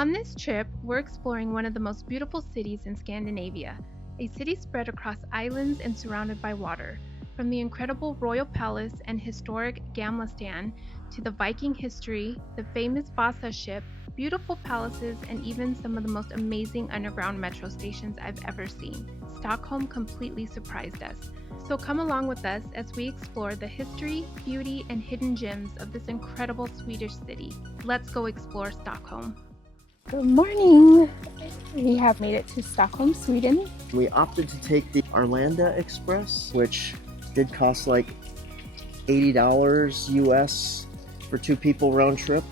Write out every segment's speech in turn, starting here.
On this trip, we're exploring one of the most beautiful cities in Scandinavia, a city spread across islands and surrounded by water. From the incredible royal palace and historic Gamla Stan to the Viking history, the famous Vasa ship, beautiful palaces, and even some of the most amazing underground metro stations I've ever seen, Stockholm completely surprised us. So come along with us as we explore the history, beauty, and hidden gems of this incredible Swedish city. Let's go explore Stockholm. Good morning! We have made it to Stockholm, Sweden. We opted to take the Arlanda Express, which did cost like $80 US for 2 people round trip,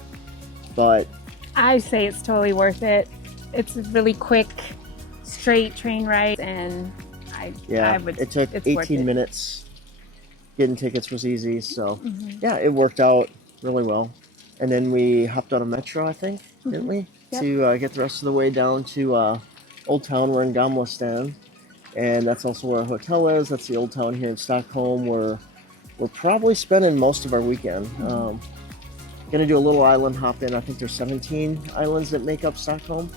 but I say it's totally worth it. It's a really quick, straight train ride, and it took 18 minutes. Getting tickets was easy, so yeah, it worked out really well. And then we hopped on a metro, I think, didn't we? Yep. To get the rest of the way down to Old Town. We're in Gamla Stan, and that's also where our hotel is. That's the Old Town here in Stockholm, where we're probably spending most of our weekend. Gonna do a little island hop in. I think there's 17 islands that make up Stockholm.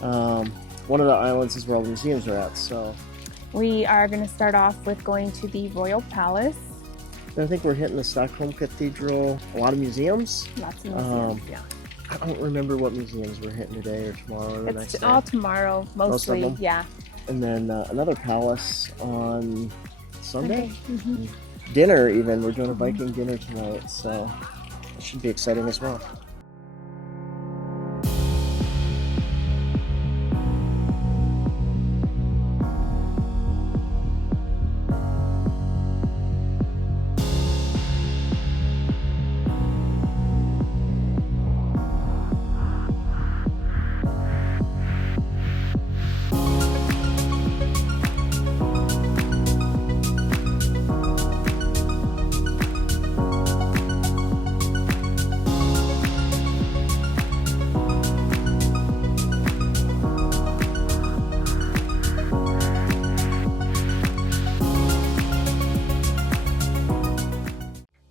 One of the islands is where all the museums are at. So we are going to start off with going to the Royal Palace. I think we're hitting the Stockholm Cathedral, a lot of museums. Lots of museums, yeah. I don't remember what museums we're hitting today or tomorrow or the next day. All tomorrow, mostly, Most of them. yeah. And then another palace on Sunday. Mm-hmm. Dinner even, we're doing a Viking dinner tonight, so it should be exciting as well.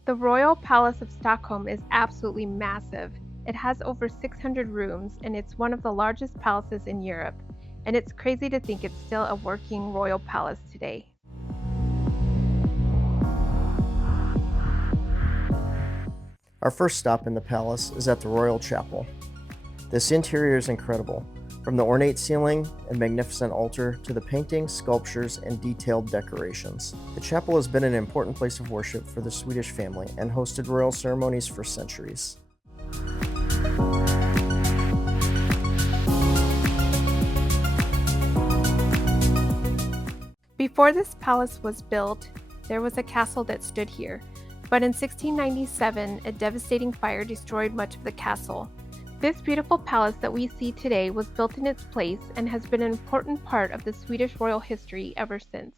The Royal Palace of Stockholm is absolutely massive. It has over 600 rooms and it's one of the largest palaces in Europe. And it's crazy to think it's still a working royal palace today. Our first stop in the palace is at the Royal Chapel. This interior is incredible, from the ornate ceiling and magnificent altar to the paintings, sculptures, and detailed decorations. The chapel has been an important place of worship for the Swedish family and hosted royal ceremonies for centuries. Before this palace was built, there was a castle that stood here, but in 1697, a devastating fire destroyed much of the castle. This beautiful palace that we see today was built in its place and has been an important part of the Swedish royal history ever since.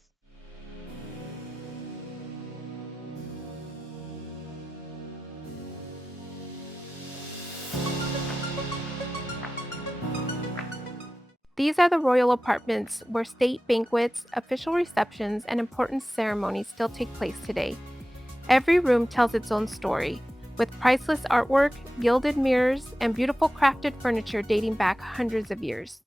These are the royal apartments where state banquets, official receptions, and important ceremonies still take place today. Every room tells its own story, with priceless artwork, gilded mirrors, and beautiful crafted furniture dating back hundreds of years.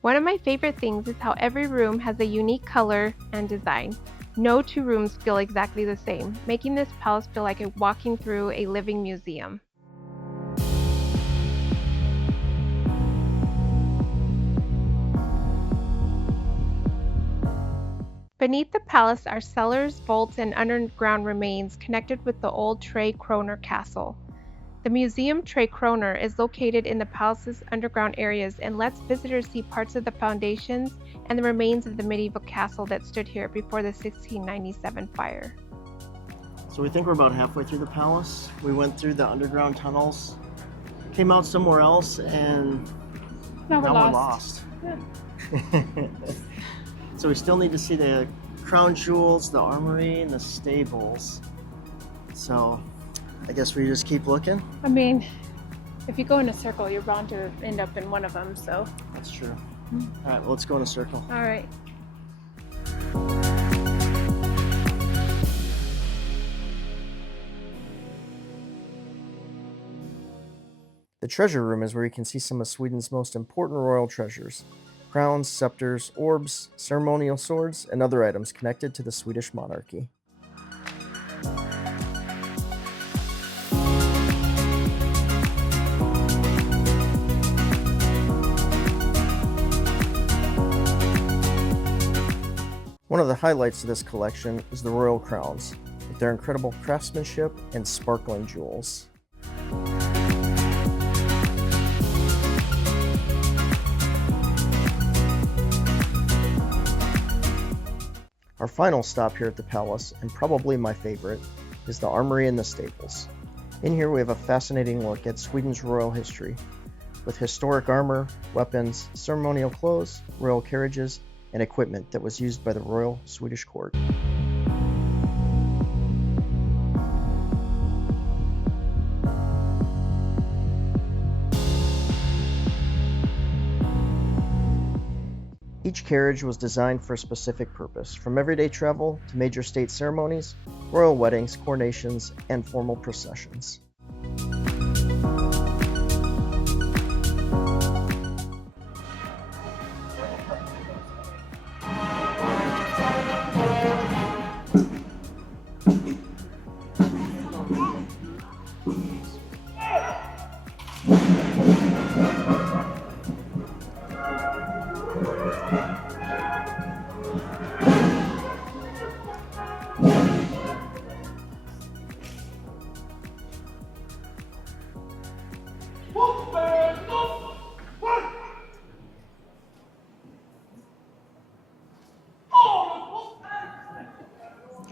One of my favorite things is how every room has a unique color and design. No 2 rooms feel exactly the same, making this palace feel like walking through a living museum. Beneath the palace are cellars, vaults, and underground remains connected with the old Tre Kronor castle. The museum Tre Kronor is located in the palace's underground areas and lets visitors see parts of the foundations and the remains of the medieval castle that stood here before the 1697 fire. So we think we're about halfway through the palace. We went through the underground tunnels, came out somewhere else, and now we're lost. Yeah. So we still need to see the crown jewels, the armory, and the stables. So I guess we just keep looking. I mean, if you go in a circle, you're bound to end up in one of them, so. That's true. All right, well, let's go in a circle. All right. The treasure room is where you can see some of Sweden's most important royal treasures: crowns, scepters, orbs, ceremonial swords, and other items connected to the Swedish monarchy. One of the highlights of this collection is the royal crowns, with their incredible craftsmanship and sparkling jewels. Our final stop here at the palace, and probably my favorite, is the armory and the stables. In here we have a fascinating look at Sweden's royal history, with historic armor, weapons, ceremonial clothes, royal carriages, and equipment that was used by the royal Swedish court. Each carriage was designed for a specific purpose, from everyday travel to major state ceremonies, royal weddings, coronations, and formal processions.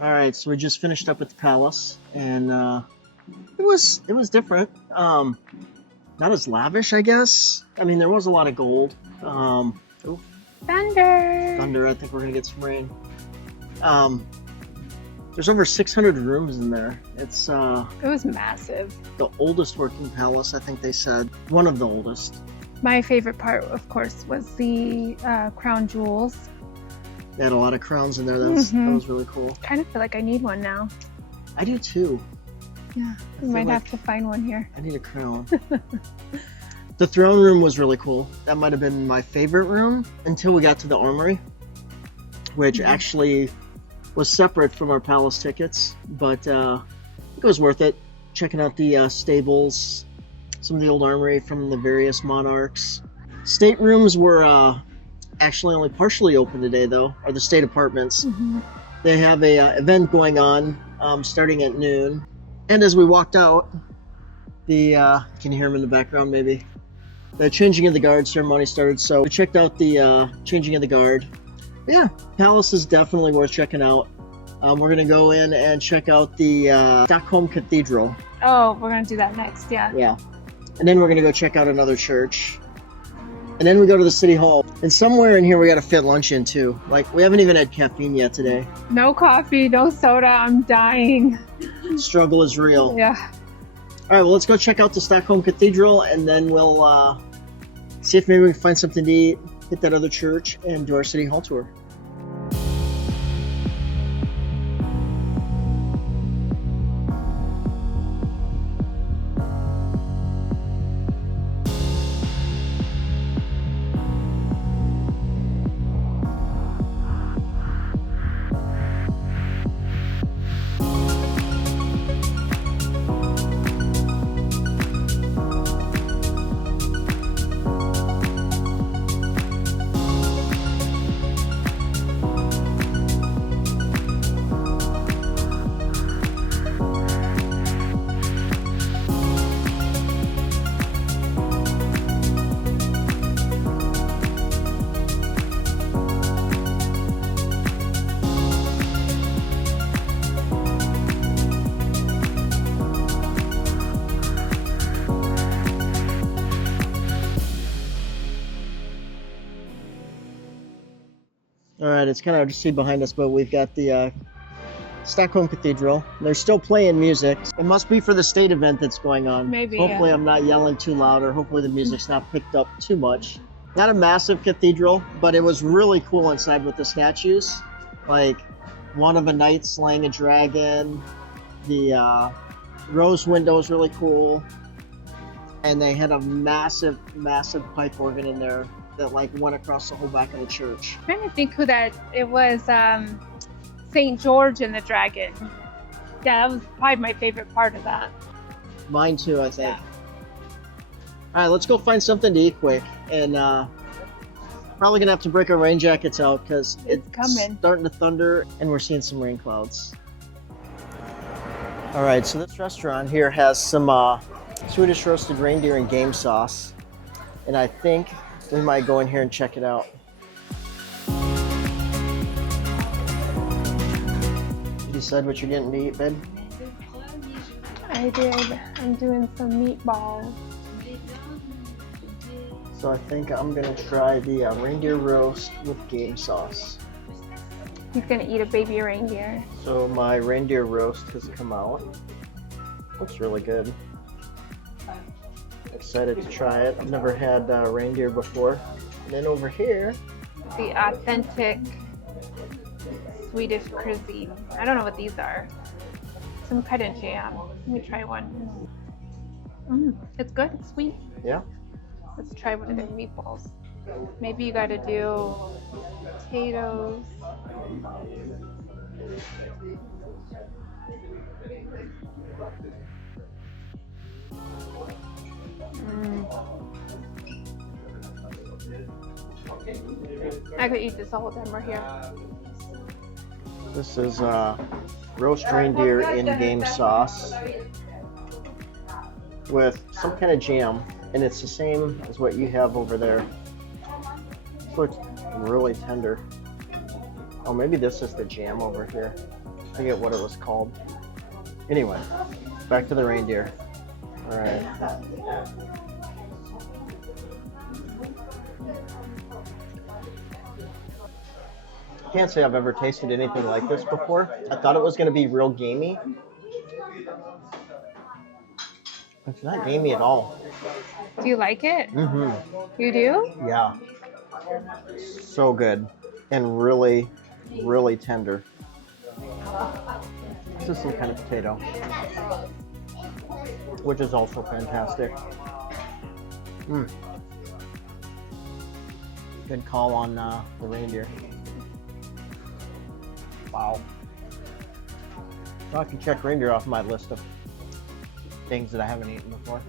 All right, so we just finished up at the palace, and it was different. Not as lavish, I guess. I mean, there was a lot of gold. Thunder! I think we're gonna get some rain. There's over 600 rooms in there. It's It was massive. the oldest working palace, I think they said. One of the oldest. My favorite part, of course, was the crown jewels. They had a lot of crowns in there. That was really cool. Kind of feel like I need one now. I do too. Yeah, we might have to find one here. I need a crown. The throne room was really cool. That might have been my favorite room until we got to the armory, which actually was separate from our palace tickets, but it was worth it. Checking out the stables, some of the old armory from the various monarchs. Staterooms were actually only partially open today, though, are the state apartments. They have a event going on starting at noon. And as we walked out, the can you hear them in the background maybe? The changing of the guard ceremony started, so we checked out the changing of the guard. But yeah, palace is definitely worth checking out. We're gonna go in and check out the Stockholm Cathedral. Oh, we're gonna do that next, yeah. Yeah, and then we're gonna go check out another church. And then we go to the city hall. And somewhere in here we gotta fit lunch in too. Like, we haven't even had caffeine yet today. No coffee, no soda, I'm dying. Struggle is real. Yeah. All right, well, let's go check out the Stockholm Cathedral, and then we'll see if maybe we can find something to eat, hit that other church, and do our city hall tour. All right, it's kind of hard to see behind us, but we've got the Stockholm Cathedral. They're still playing music. It must be for the state event that's going on. Maybe, Hopefully yeah. I'm not yelling too loud, or hopefully the music's not picked up too much. Not a massive cathedral, but it was really cool inside with the statues. Like one of a knight slaying a dragon. The rose window is really cool. And they had a massive, massive pipe organ in there that like went across the whole back of the church. I'm trying to think who that, it was St. George and the Dragon. Yeah, that was probably my favorite part of that. Mine too, I think. Yeah. All right, let's go find something to eat quick. And probably gonna have to break our rain jackets out because it's coming. starting to thunder and we're seeing some rain clouds. All right, so this restaurant here has some Swedish roasted reindeer and game sauce. And I think we might go in here and check it out. You decide what you're getting to eat, babe? I did. I'm doing some meatballs. So I think I'm gonna try the reindeer roast with game sauce. He's gonna eat a baby reindeer. So my reindeer roast has come out. Looks really good. Excited to try it. I've never had reindeer before. And then over here, The authentic Swedish cuisine. I don't know what these are. Some kind of jam. Let me try one. It's good. It's sweet. yeah. Let's try one of their meatballs. Maybe you gotta do potatoes. I could eat this all the time right here. This is roast reindeer in game sauce with some kind of jam, and it's the same as what you have over there. So it's really tender. Oh, maybe this is the jam over here. I forget what it was called. Anyway, back to the reindeer. All right. I can't say I've ever tasted anything like this before. I thought it was going to be real gamey. It's not gamey at all. Do you like it? Mm-hmm. You do? Yeah. So good. And really, really tender. It's just some kind of potato, which is also fantastic. Good call on the reindeer. Wow. So I can check reindeer off my list of things that I haven't eaten before.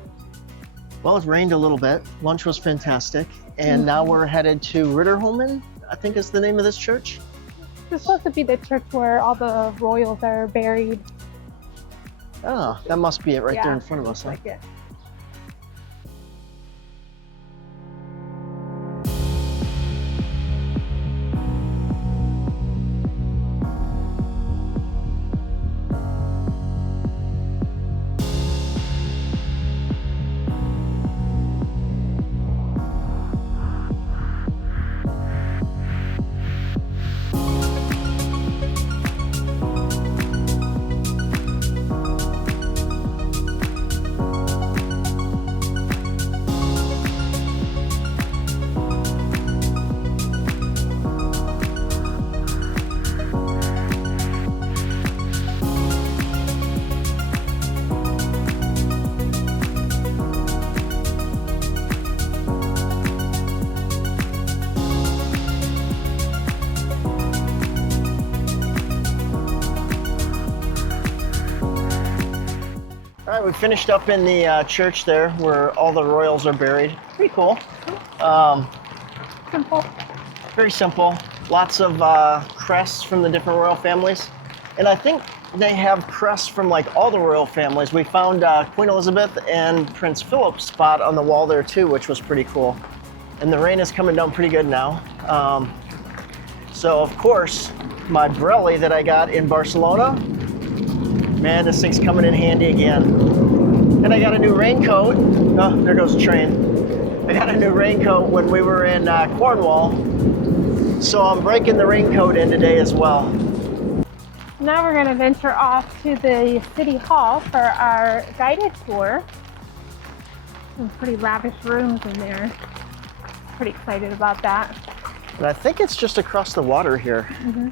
Well, it's rained a little bit. Lunch was fantastic. And now we're headed to Riddarholmen, I think is the name of this church. It's supposed to be the church where all the royals are buried. Oh, that must be it right there in front of us. Huh? Like it. All right, we finished up in the church there where all the royals are buried. Pretty cool. Simple. Very simple. Lots of crests from the different royal families. And I think they have crests from like all the royal families. We found Queen Elizabeth and Prince Philip's spot on the wall there too, which was pretty cool. And the rain is coming down pretty good now. So of course, my brelly that I got in Barcelona, man, this thing's coming in handy again. And I got a new raincoat. Oh, there goes the train. I got a new raincoat when we were in Cornwall. So I'm breaking the raincoat in today as well. Now we're going to venture off to the City Hall for our guided tour. Some pretty lavish rooms in there. Pretty excited about that. And I think it's just across the water here. Mm-hmm.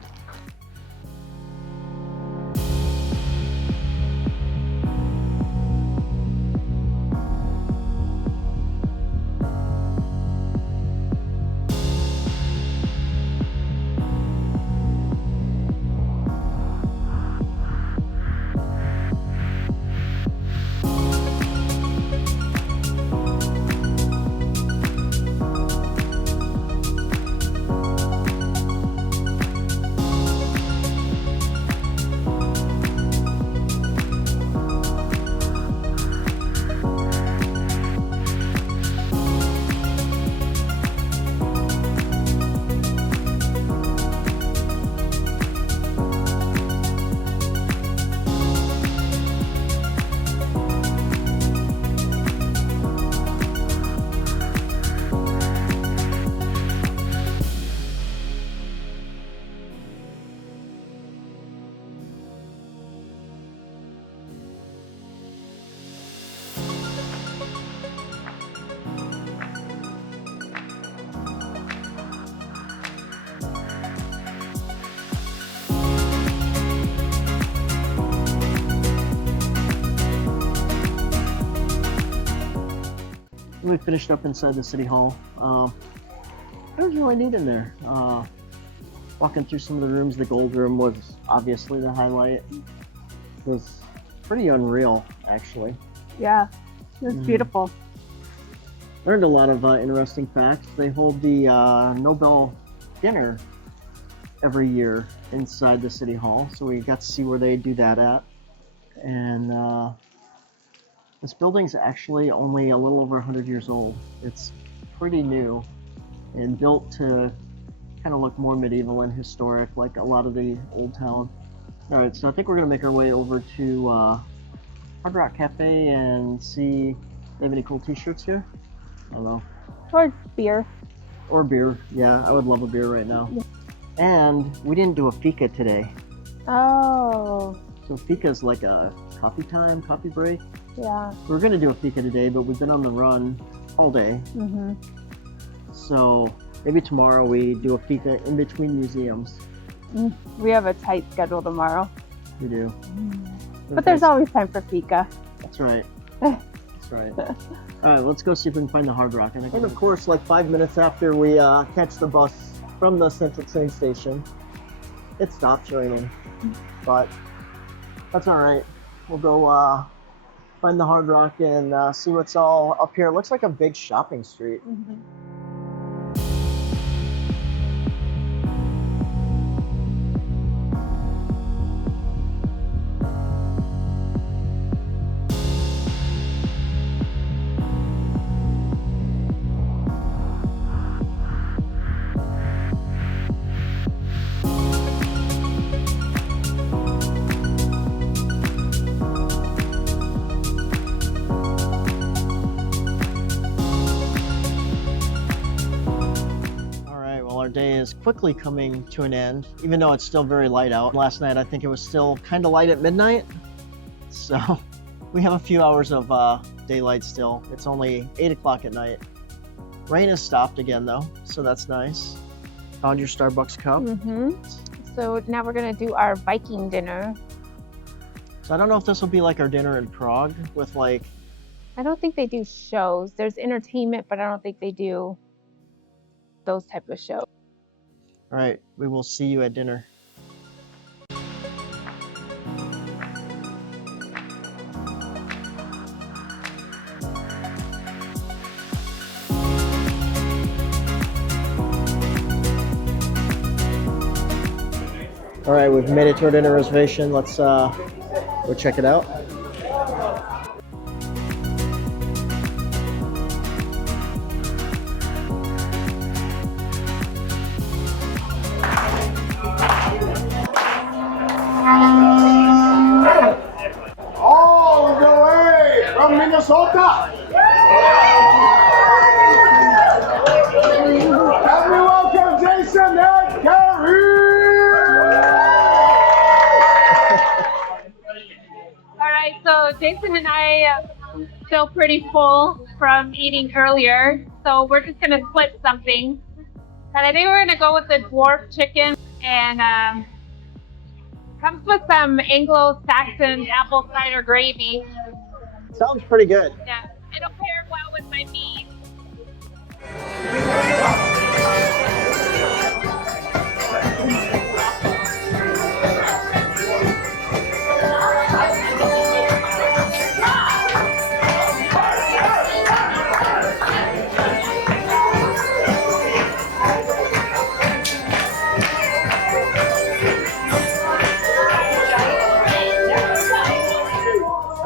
We finished up inside the City Hall. It was really neat in there. Walking through some of the rooms, the gold room was obviously the highlight. It was pretty unreal, actually. Yeah, it was beautiful. Learned a lot of interesting facts. They hold the Nobel dinner every year inside the City Hall, so we got to see where they do that at. And this building's actually only a little over 100 years old. It's pretty new and built to kind of look more medieval and historic, like a lot of the old town. All right, so I think we're gonna make our way over to Hard Rock Cafe and see if they have any cool t-shirts here. I don't know. Or beer. Or beer, yeah, I would love a beer right now. Yeah. And we didn't do a fika today. Oh. So fika's like a coffee time, coffee break. Yeah. We were gonna do a fika today, but we've been on the run all day. Mm-hmm. So maybe tomorrow we do a fika in between museums. We have a tight schedule tomorrow. We do. But there's always time for fika. That's right. That's right. All right, let's go see if we can find the Hard Rock. And of course, like 5 minutes after we catch the bus from the central train station, it stops raining. But that's all right. We'll go find the Hard Rock and see what's all up here. It looks like a big shopping street. Mm-hmm. Our day is quickly coming to an end, even though it's still very light out. Last night, I think it was still kind of light at midnight. So we have a few hours of daylight still. It's only 8 o'clock at night. Rain has stopped again though, so that's nice. Found your Starbucks cup. Mm-hmm. So now we're gonna do our Viking dinner. So I don't know if this will be like our dinner in Prague with like... I don't think they do shows. There's entertainment, but I don't think they do those type of shows. All right, we will see you at dinner. All right, we've made it to our dinner reservation. Let's go check it out. All the way from Minnesota. Help me welcome Jason and Carrie. so Jason and I feel pretty full from eating earlier, so we're just gonna split something. And I think we're gonna go with the dwarf chicken, and comes with some Anglo-Saxon apple cider gravy. Sounds pretty good. Yeah, it'll pair well with my meat.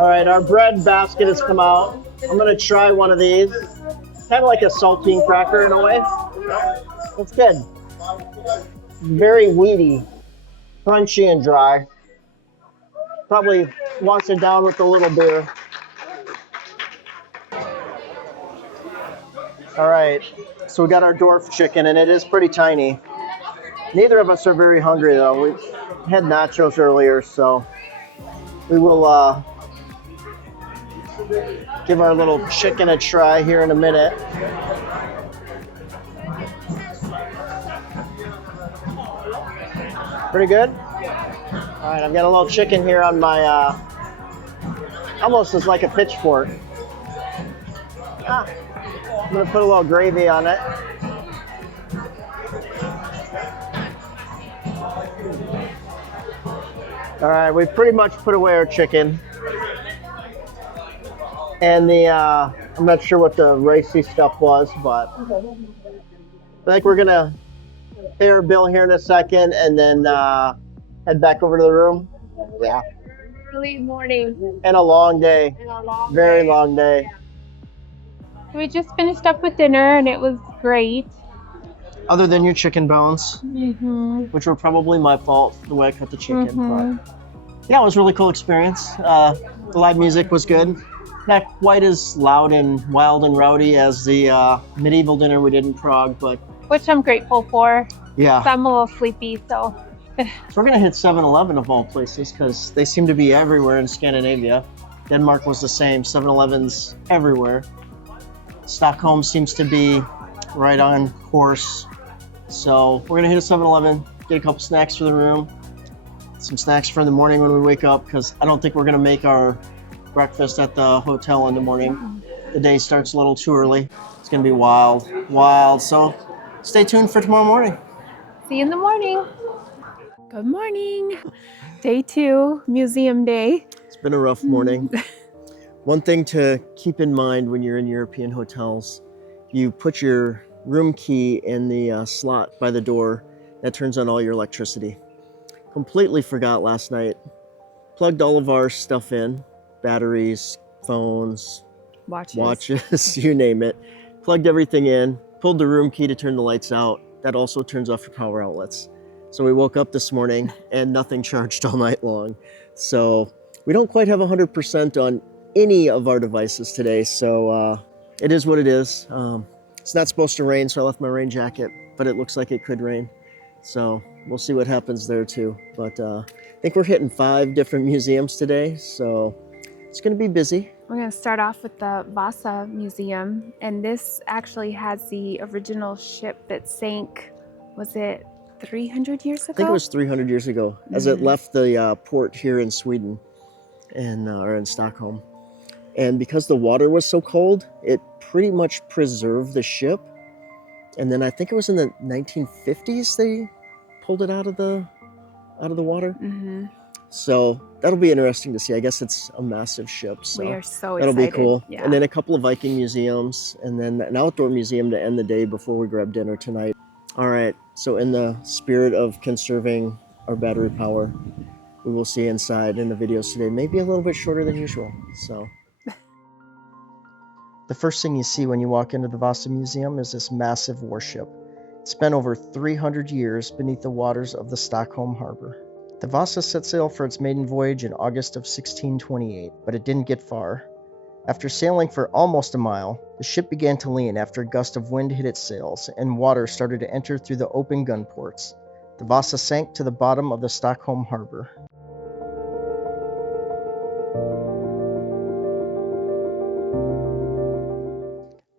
All right, our bread basket has come out. I'm gonna try one of these. Kind of like a saltine cracker in a way. That's good. Very weedy, crunchy and dry. Probably wants it down with a little beer. All right, so we got our dwarf chicken, and it is pretty tiny. Neither of us are very hungry though. We had nachos earlier, so we will give our little chicken a try here in a minute. Pretty good? All right, I've got a little chicken here on my, almost as like a pitchfork. I'm gonna put a little gravy on it. All right, we pretty much put away our chicken. And the, I'm not sure what the racy stuff was, but I think we're gonna pay our bill here in a second and then head back over to the room. Yeah. Early morning. And a long day. Very long day. Yeah. We just finished up with dinner and it was great. Other than your chicken bones, Mm-hmm. which were probably my fault, the way I cut the chicken. Mm-hmm. But yeah, it was a really cool experience. The live music was good. Not quite as loud and wild and rowdy as the medieval dinner we did in Prague, but Which I'm grateful for. yeah. So I'm a little sleepy, so. So we're gonna hit 7-Eleven of all places because they seem to be everywhere in Scandinavia. Denmark was the same, 7-Elevens everywhere. Stockholm seems to be right on course. So we're gonna hit a 7-Eleven, get a couple snacks for the room, some snacks for in the morning when we wake up because I don't think we're gonna make our breakfast at the hotel in the morning. The day starts a little too early. It's gonna be wild, wild. So stay tuned for tomorrow morning. See you in the morning. Good morning. Day 2, museum day. It's been a rough morning. One thing to keep in mind when you're in European hotels, you put your room key in the slot by the door. That turns on all your electricity. Completely forgot last night. Plugged all of our stuff in. Batteries, phones, watches, you name it. Plugged everything in, pulled the room key to turn the lights out. That also turns off your power outlets. So we woke up this morning and nothing charged all night long. So we don't quite have 100% on any of our devices today. So it is what it is. It's not supposed to rain, so I left my rain jacket, but it looks like it could rain. So we'll see what happens there too. But I think we're hitting 5 different museums today. So it's going to be busy. We're going to start off with the Vasa Museum, and this actually has the original ship that sank, was it 300 years ago? I think it was 300 years ago, as it left the port here in Sweden, or in Stockholm. And because the water was so cold, it pretty much preserved the ship. And then I think it was in the 1950s they pulled it out of the water. Mm-hmm. So that'll be interesting to see. I guess it's a massive ship. So we are so that'll excited. be cool. Yeah. And then a couple of Viking museums, and then an outdoor museum to end the day before we grab dinner tonight. All right, so in the spirit of conserving our battery power, we will see inside in the videos today, maybe a little bit shorter than usual. So the first thing you see when you walk into the Vasa Museum is this massive warship. It's been over 300 years beneath the waters of the Stockholm harbor. The Vasa set sail for its maiden voyage in August of 1628, but it didn't get far. After sailing for almost a mile, the ship began to lean after a gust of wind hit its sails, and water started to enter through the open gun ports. The Vasa sank to the bottom of the Stockholm harbor.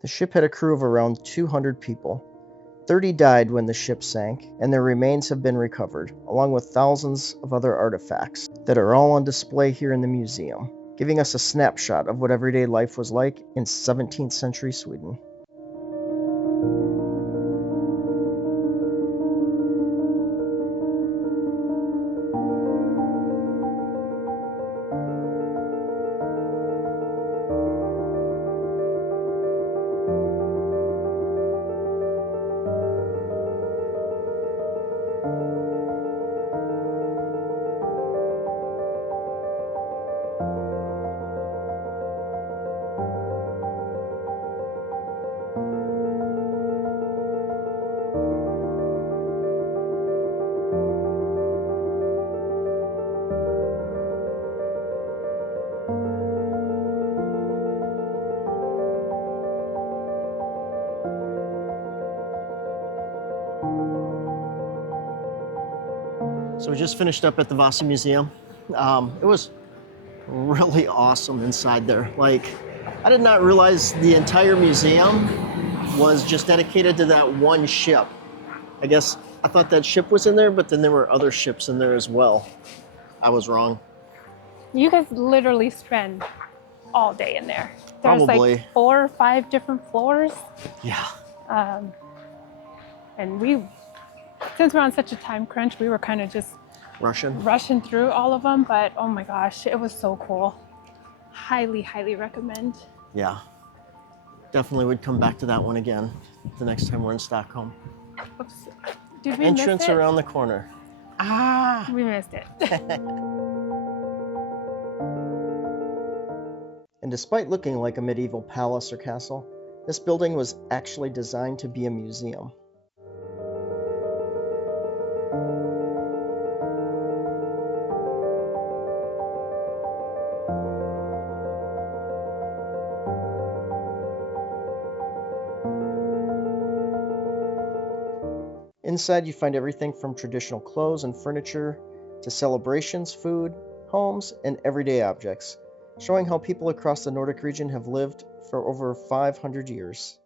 The ship had a crew of around 200 people. 30 died when the ship sank, and their remains have been recovered, along with thousands of other artifacts that are all on display here in the museum, giving us a snapshot of what everyday life was like in 17th century Sweden. So we just finished up at the Vasa Museum. It was really awesome inside there. Like, I did not realize the entire museum was just dedicated to that one ship. I guess I thought that ship was in there, but then there were other ships in there as well. I was wrong. You guys literally spend all day in there. There's Probably. like 4 or 5 different floors. Yeah. And since we're on such a time crunch, we were kind of just rushing through all of them. But oh my gosh, it was so cool. Highly, highly recommend. Yeah. Definitely would come back to that one again the next time we're in Stockholm. Oops. Did we Entrance miss it? around the corner. We missed it. And despite looking like a medieval palace or castle, this building was actually designed to be a museum. Inside you find everything from traditional clothes and furniture to celebrations, food, homes, and everyday objects, showing how people across the Nordic region have lived for over 500 years.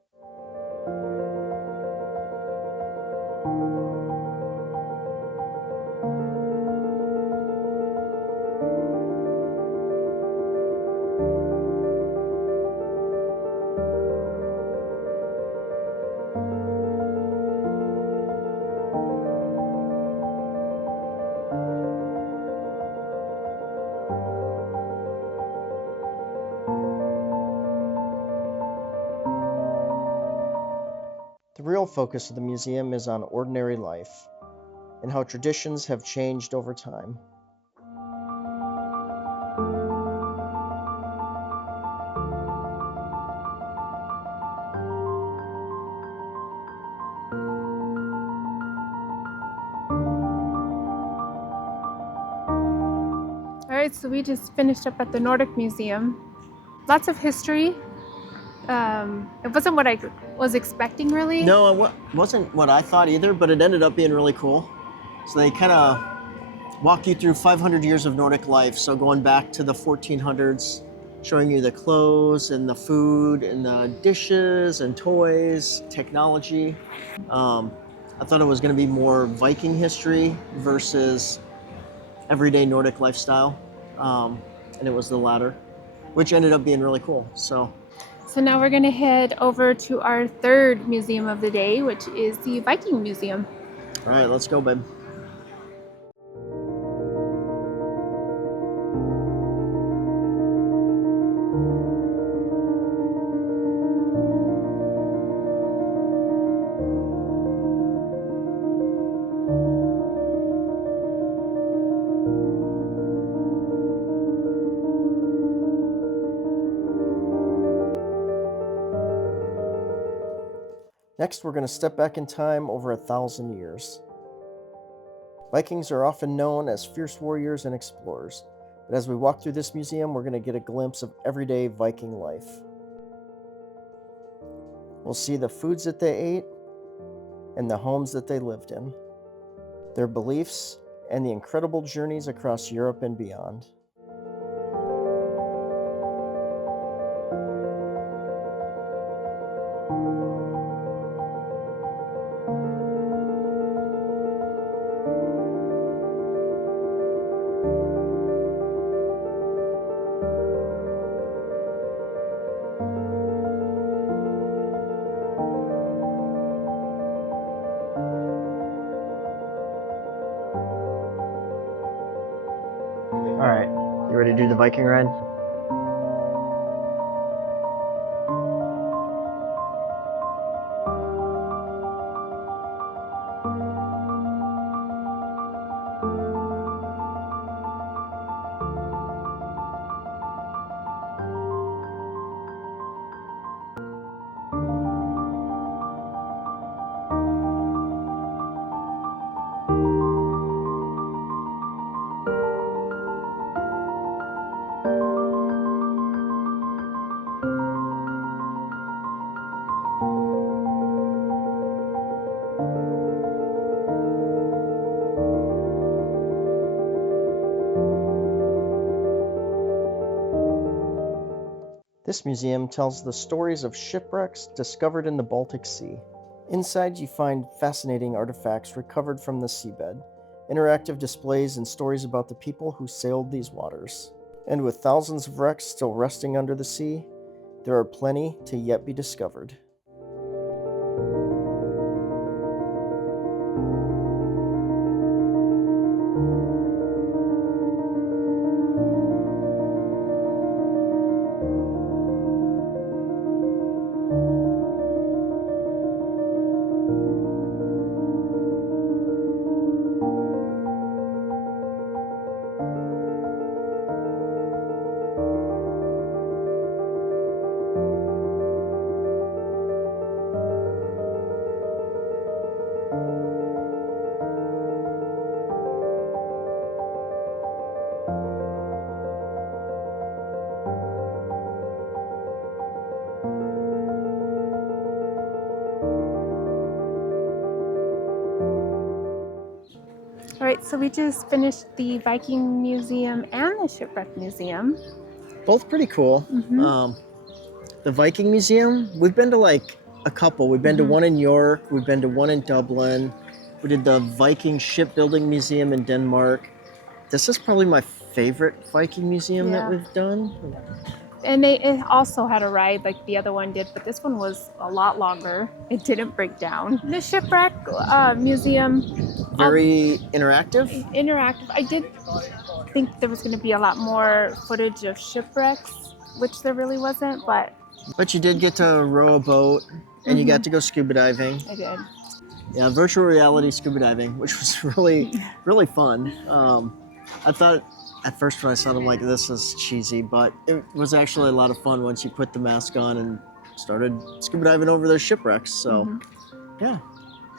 The real focus of the museum is on ordinary life and how traditions have changed over time. All right, so we just finished up at the Nordic Museum. Lots of history. It wasn't what I was expecting, really. No, it wasn't what I thought either, but it ended up being really cool. So they kind of walk you through 500 years of Nordic life. So going back to the 1400s, showing you the clothes and the food and the dishes and toys, technology. I thought it was going to be more Viking history versus everyday Nordic lifestyle. And it was the latter, which ended up being really cool. So now we're going to head over to our third museum of the day, which is the Viking Museum. All right, let's go, babe. Next, we're going to step back in time over 1,000 years. Vikings are often known as fierce warriors and explorers, but as we walk through this museum, we're going to get a glimpse of everyday Viking life. We'll see the foods that they ate and the homes that they lived in, their beliefs, and the incredible journeys across Europe and beyond. All right, you ready to do the Viking ride? This museum tells the stories of shipwrecks discovered in the Baltic Sea. Inside, you find fascinating artifacts recovered from the seabed, interactive displays, and stories about the people who sailed these waters. And with thousands of wrecks still resting under the sea, there are plenty to yet be discovered. All right, so we just finished the Viking Museum and the Shipwreck Museum. Both pretty cool. Mhm. The Viking Museum, we've been to like a couple. We've been to one in York, we've been to one in Dublin. We did the Viking Shipbuilding Museum in Denmark. This is probably my favorite Viking museum that Yeah. we've done. And it also had a ride like the other one did, but this one was a lot longer. It didn't break down. The Shipwreck Museum, Very interactive. interactive. I did think there was going to be a lot more footage of shipwrecks, which there really wasn't, but But you did get to row a boat and you got to go scuba diving. I did. Yeah, virtual reality scuba diving, which was really fun. I thought at first when I saw them, like, this is cheesy, but it was actually a lot of fun once you put the mask on and started scuba diving over those shipwrecks. So, yeah,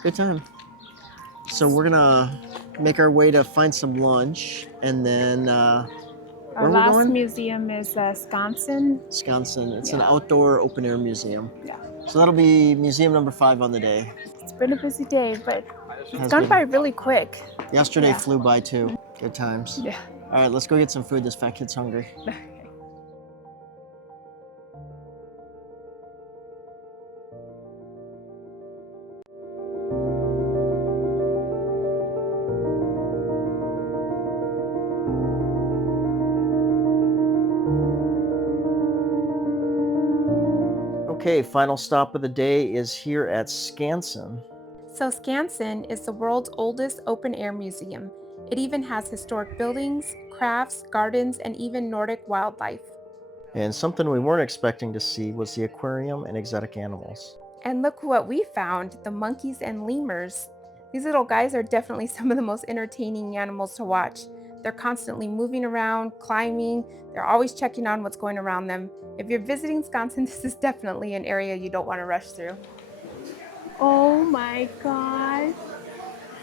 good time. So we're gonna make our way to find some lunch, and then Our where we're last going? museum is Skansen. Skansen. It's an Yeah. outdoor open air museum. Yeah. So that'll be museum number 5 on the day. It's been a busy day, but it's Has gone been. by really quick. Yesterday Yeah. flew by too. Good times. Yeah. All right, let's go get some food. This fat kid's hungry. Okay, final stop of the day is here at Skansen. So Skansen is the world's oldest open-air museum. It even has historic buildings, crafts, gardens, and even Nordic wildlife. And something we weren't expecting to see was the aquarium and exotic animals. And look what we found, the monkeys and lemurs. These little guys are definitely some of the most entertaining animals to watch. They're constantly moving around, climbing. They're always checking on what's going around them. If you're visiting Skansen, this is definitely an area you don't want to rush through. Oh my gosh,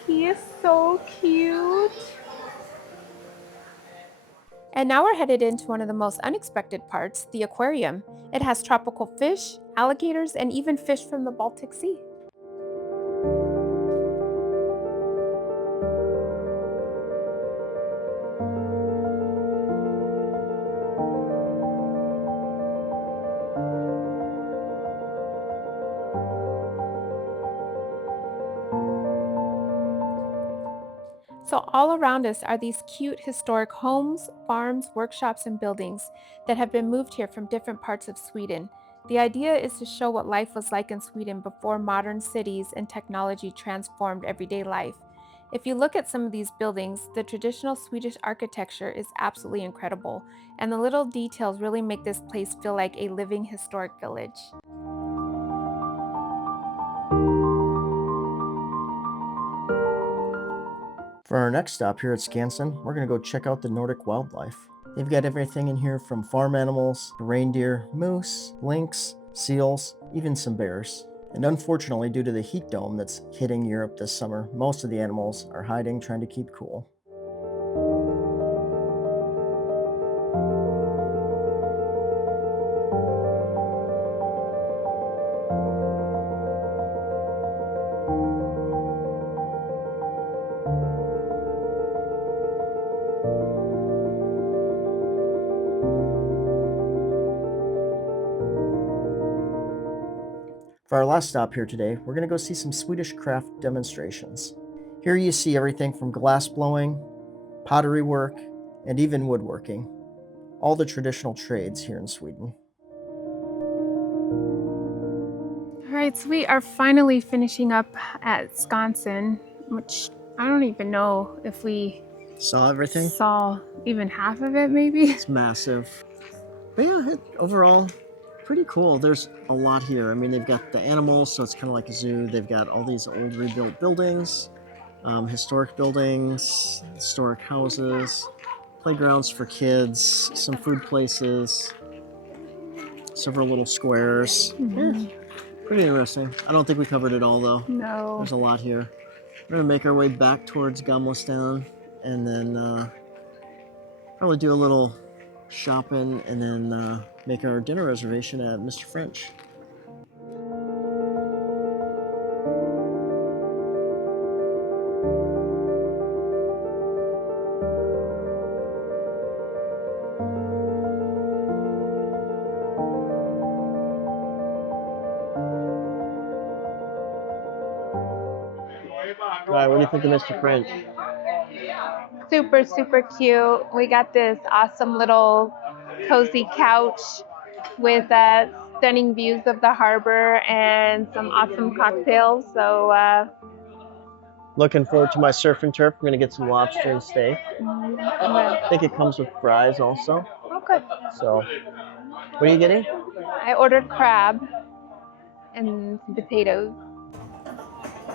he is so cute. And now we're headed into one of the most unexpected parts, the aquarium. It has tropical fish, alligators, and even fish from the Baltic Sea. So all around us are these cute historic homes, farms, workshops, and buildings that have been moved here from different parts of Sweden. The idea is to show what life was like in Sweden before modern cities and technology transformed everyday life. If you look at some of these buildings, the traditional Swedish architecture is absolutely incredible, and the little details really make this place feel like a living historic village. For our next stop here at Skansen, we're going to go check out the Nordic wildlife. They've got everything in here from farm animals, reindeer, moose, lynx, seals, even some bears. And unfortunately, due to the heat dome that's hitting Europe this summer, most of the animals are hiding, trying to keep cool. For our last stop here today, we're going to go see some Swedish craft demonstrations. Here you see everything from glass blowing, pottery work, and even woodworking. All the traditional trades here in Sweden. All right, so we are finally finishing up at Skansen, which I don't even know if we Saw everything? saw even half of it, maybe. It's massive. But yeah, overall, pretty cool. There's a lot here. I mean, they've got the animals, so it's kind of like a zoo. They've got all these old rebuilt buildings, historic buildings, historic houses, playgrounds for kids, some food places, several little squares. Yeah, pretty interesting. I don't think we covered it all, though. No. There's a lot here. We're going to make our way back towards Gamla Stan and then probably do a little shopping and then make our dinner reservation at Mr. French. Right, what do you think of Mr. French? Super, super cute. We got this awesome little cozy couch with stunning views of the harbor and some awesome cocktails. So Looking forward to my surf and turf. I'm going to get some lobster and steak. I think it comes with fries also. Oh, good. So, what are you getting? I ordered crab and some potatoes.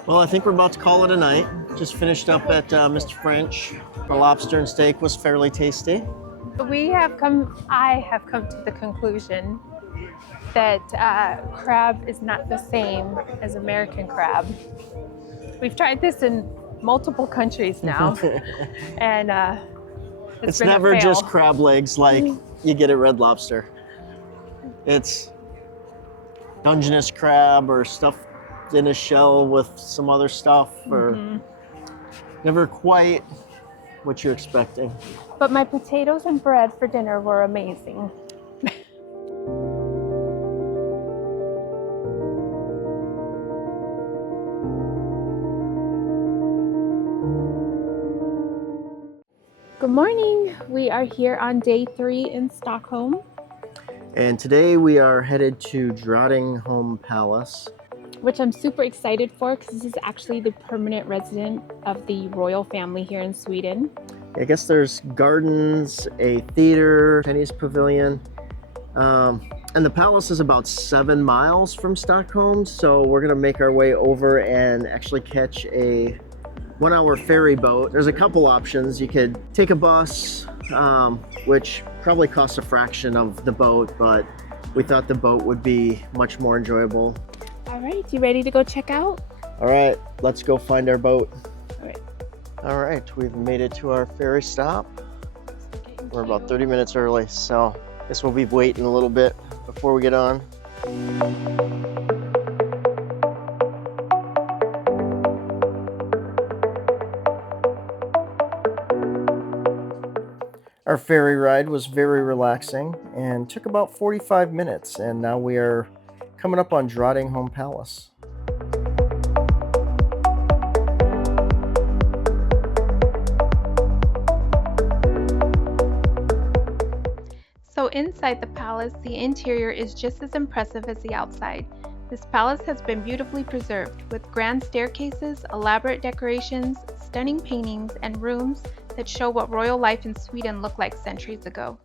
Well, I think we're about to call it a night. Just finished up at Mr. French. Our lobster and steak was fairly tasty. I have come to the conclusion that crab is not the same as American crab. We've tried this in multiple countries now, and it's been never a fail. just crab legs like you get at Red Lobster. It's Dungeness crab or stuff in a shell with some other stuff, or never quite what you're expecting. But my potatoes and bread for dinner were amazing. Good morning. We are here on day 3 in Stockholm. And today we are headed to Drottningholm Palace, which I'm super excited for because this is actually the permanent resident of the royal family here in Sweden. I guess there's gardens, a theater, Chinese pavilion, and the palace is about 7 miles from Stockholm, so we're gonna make our way over and actually catch a 1-hour ferry boat. There's a couple options. You could take a bus, which probably costs a fraction of the boat, but we thought the boat would be much more enjoyable. All right, you ready to go check out? All right, let's go find our boat. All right. All right, we've made it to our ferry stop. We're about 30 minutes early, so I guess we'll be waiting a little bit before we get on. Our ferry ride was very relaxing and took about 45 minutes, and now we are coming up on Drottningholm Palace. So inside the palace, the interior is just as impressive as the outside. This palace has been beautifully preserved with grand staircases, elaborate decorations, stunning paintings and rooms that show what royal life in Sweden looked like centuries ago.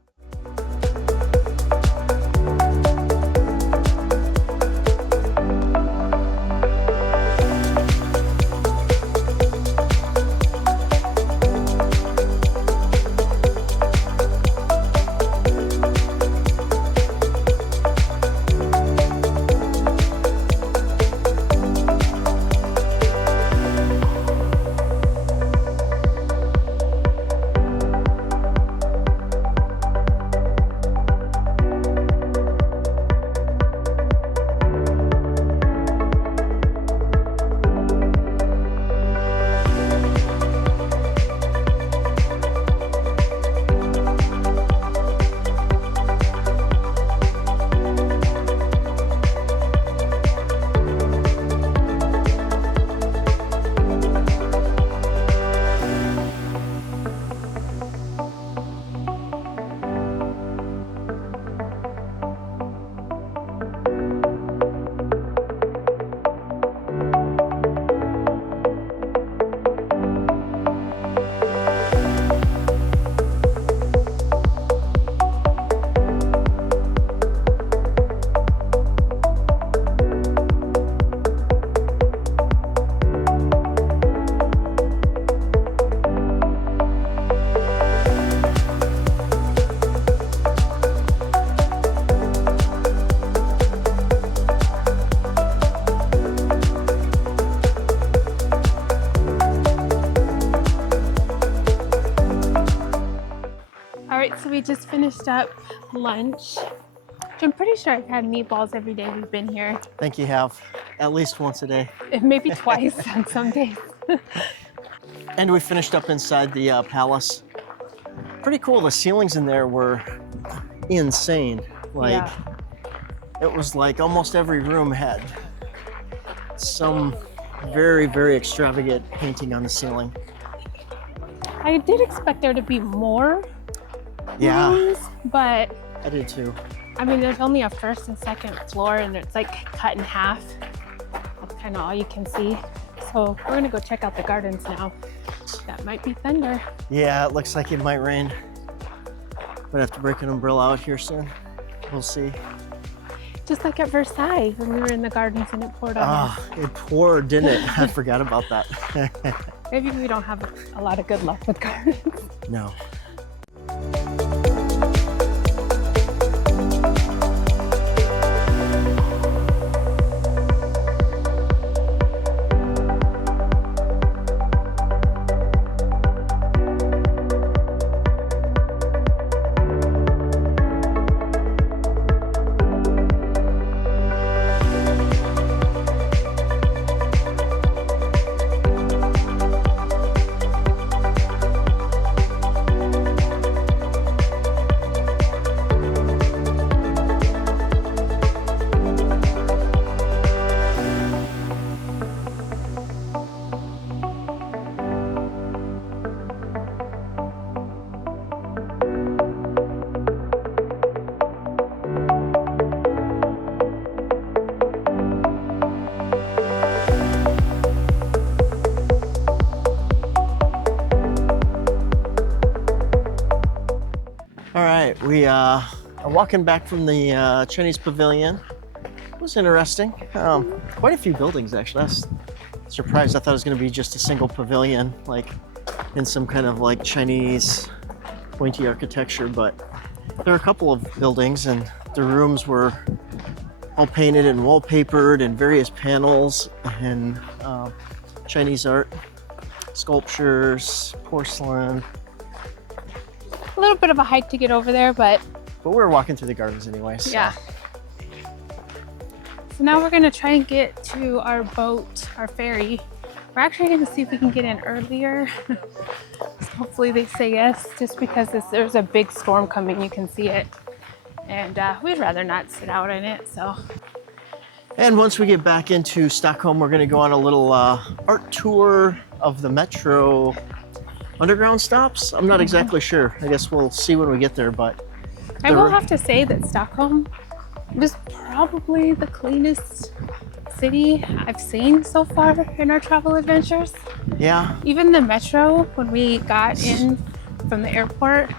So we just finished up lunch, which I'm pretty sure I've had meatballs every day we've been here. I think you have at least once a day. Maybe twice on some days. And we finished up inside the palace. Pretty cool. The ceilings in there were insane. Like, it was like almost every room had some very, very extravagant painting on the ceiling. I did expect there to be more Yeah, rooms, but I did too. I mean, there's only a first and second floor, and it's like cut in half. That's kind of all you can see. So we're gonna go check out the gardens now. That might be thunder. Yeah, it looks like it might rain. Might have to break an umbrella out here soon. We'll see. Just like at Versailles when we were in the gardens and it poured on us. It poured, didn't it? I forgot about that. Maybe we don't have a lot of good luck with gardens. No. All right, we are walking back from the Chinese pavilion. It was interesting. Quite a few buildings, actually. I was surprised. I thought it was going to be just a single pavilion, like in some kind of like Chinese pointy architecture, but there are a couple of buildings and the rooms were all painted and wallpapered and various panels and Chinese art, sculptures, porcelain. A little bit of a hike to get over there, but we're walking through the gardens anyway. So. yeah. So now we're gonna try and get to our boat, our ferry. We're actually gonna see if we can get in earlier. So hopefully they say yes, just because there's a big storm coming, you can see it. And we'd rather not sit out in it, so. And once we get back into Stockholm, we're gonna go on a little art tour of the Metro underground stops. I'm not exactly sure. I guess we'll see when we get there, but. I will have to say that Stockholm is probably the cleanest city I've seen so far in our travel adventures. Yeah. Even the metro, when we got in from the airport,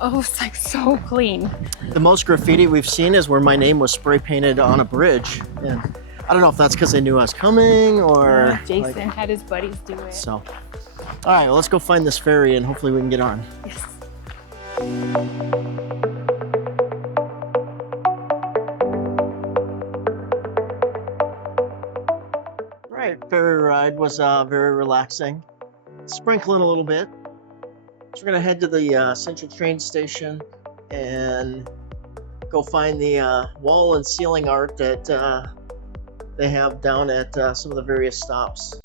oh, it's like so clean. The most graffiti we've seen is where my name was spray painted on a bridge. And I don't know if that's because they knew I was coming or... Jason had his buddies do it. So, all right, well, let's go find this ferry and hopefully we can get on. Yes. Right, ferry ride was very relaxing. Sprinkling a little bit. So we're gonna head to the central train station and go find the wall and ceiling art that they have down at some of the various stops.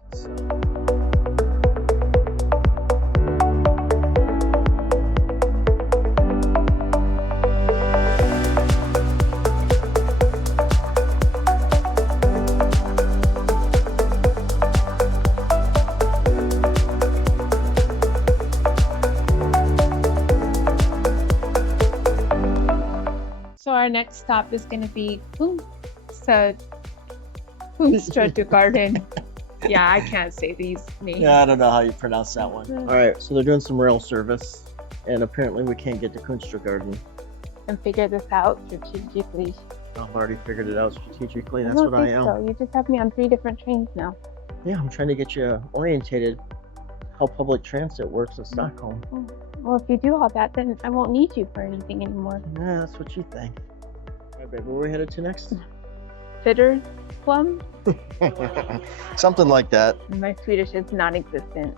So our next stop is going to be Kungsträdgården. Yeah, I can't say these names. Yeah, I don't know how you pronounce that one. All right, so they're doing some rail service, and apparently we can't get to Kungsträdgården. And figure this out strategically. I've already figured it out strategically. That's don't what I think am. So. You just have me on 3 different trains now. Yeah, I'm trying to get you orientated how public transit works in Stockholm. Well, if you do all that, then I won't need you for anything anymore. Yeah, that's what you think. All right, babe, where are we headed to next? Fitters Plum? Something like that. My Swedish is non-existent.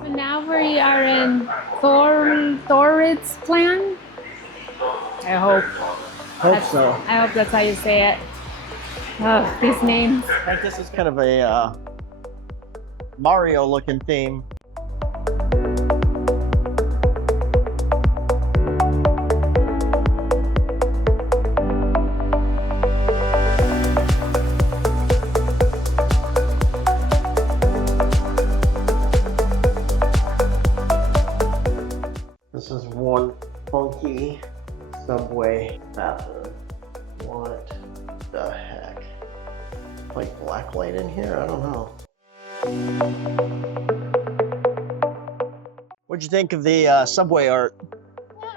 So now we are in Thorid's plan. I hope. So. I hope that's how you say it. Oh, these names. I think this is kind of a Mario-looking theme. This is one funky subway bathroom. What the heck? Like black light in here? I don't know. What'd you think of the subway art? Yeah,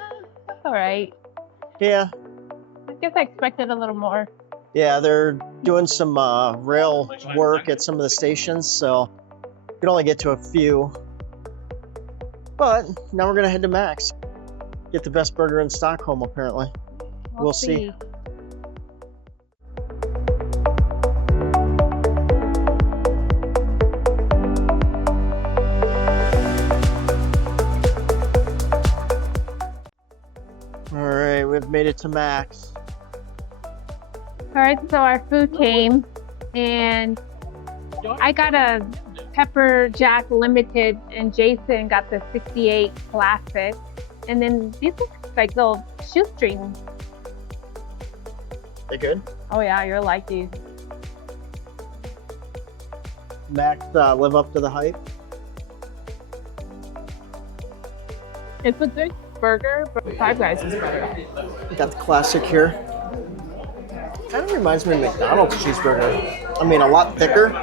that's all right. Yeah. I guess I expected a little more. Yeah, they're doing some rail work at some of the stations, so you can only get to a few. But now we're gonna head to Max. Get the best burger in Stockholm, apparently. We'll see. All right, we've made it to Max. All right, so our food came, and I got a pepper jack limited, and Jason got the 68 classic. And then these look like little shoestrings. They good? Oh yeah, you'll like these. Max, live up to the hype. It's a good burger, but Five Guys is better. Got the classic here. Kind of reminds me of McDonald's cheeseburger. I mean, a lot thicker.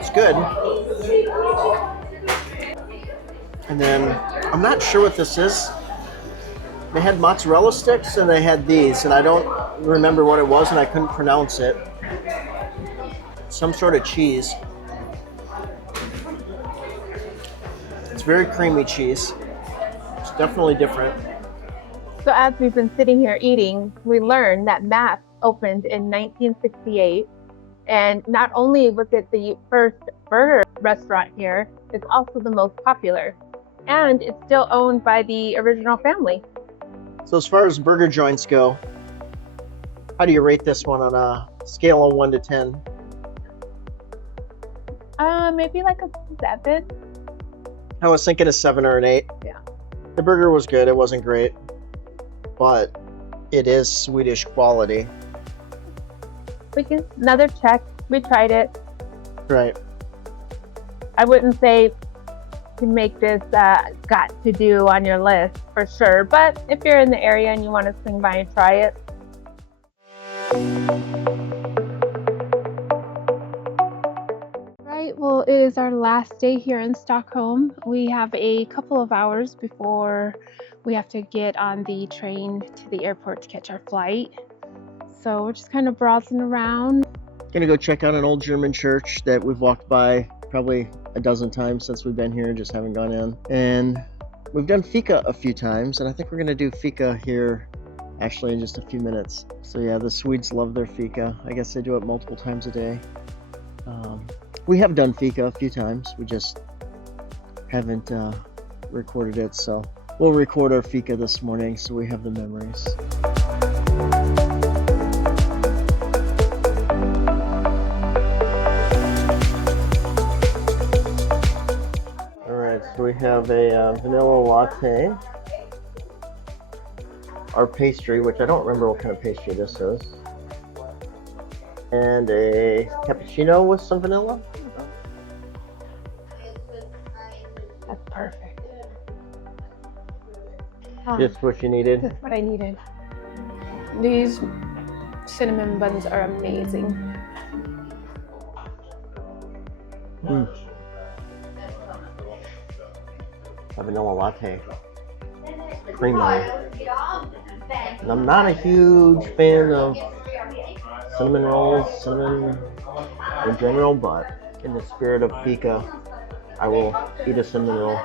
It's good. And then, I'm not sure what this is. They had mozzarella sticks and they had these, and I don't remember what it was and I couldn't pronounce it. Some sort of cheese. It's very creamy cheese. It's definitely different. So as we've been sitting here eating, we learned that Maps opened in 1968. And not only was it the first burger restaurant here, it's also the most popular. And it's still owned by the original family. So as far as burger joints go, how do you rate this one on a scale of 1 to 10? Maybe like a 7. I was thinking a 7 or an 8. Yeah. The burger was good. It wasn't great, but it is Swedish quality. Another check. We tried it. Right. I wouldn't say to make this got to do on your list for sure, but if you're in the area and you want to swing by and try it. Right, well, it is our last day here in Stockholm. We have a couple of hours before we have to get on the train to the airport to catch our flight. So we're just kind of browsing around. Gonna go check out an old German church that we've walked by probably a dozen times since we've been here, just haven't gone in. And we've done fika a few times, and I think we're gonna do fika here actually in just a few minutes. So yeah, the Swedes love their fika. I guess they do it multiple times a day. We have done fika a few times, we just haven't recorded it, so we'll record our fika this morning so we have the memories. Alright, so we have a vanilla latte, our pastry, which I don't remember what kind of pastry this is, and a cappuccino with some vanilla. That's perfect. Just what you needed. That's what I needed. These cinnamon buns are amazing. A vanilla latte. Creamy. And I'm not a huge fan of cinnamon rolls, cinnamon in general, but in the spirit of fika, I will eat a cinnamon roll.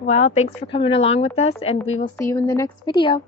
Well, thanks for coming along with us, and we will see you in the next video.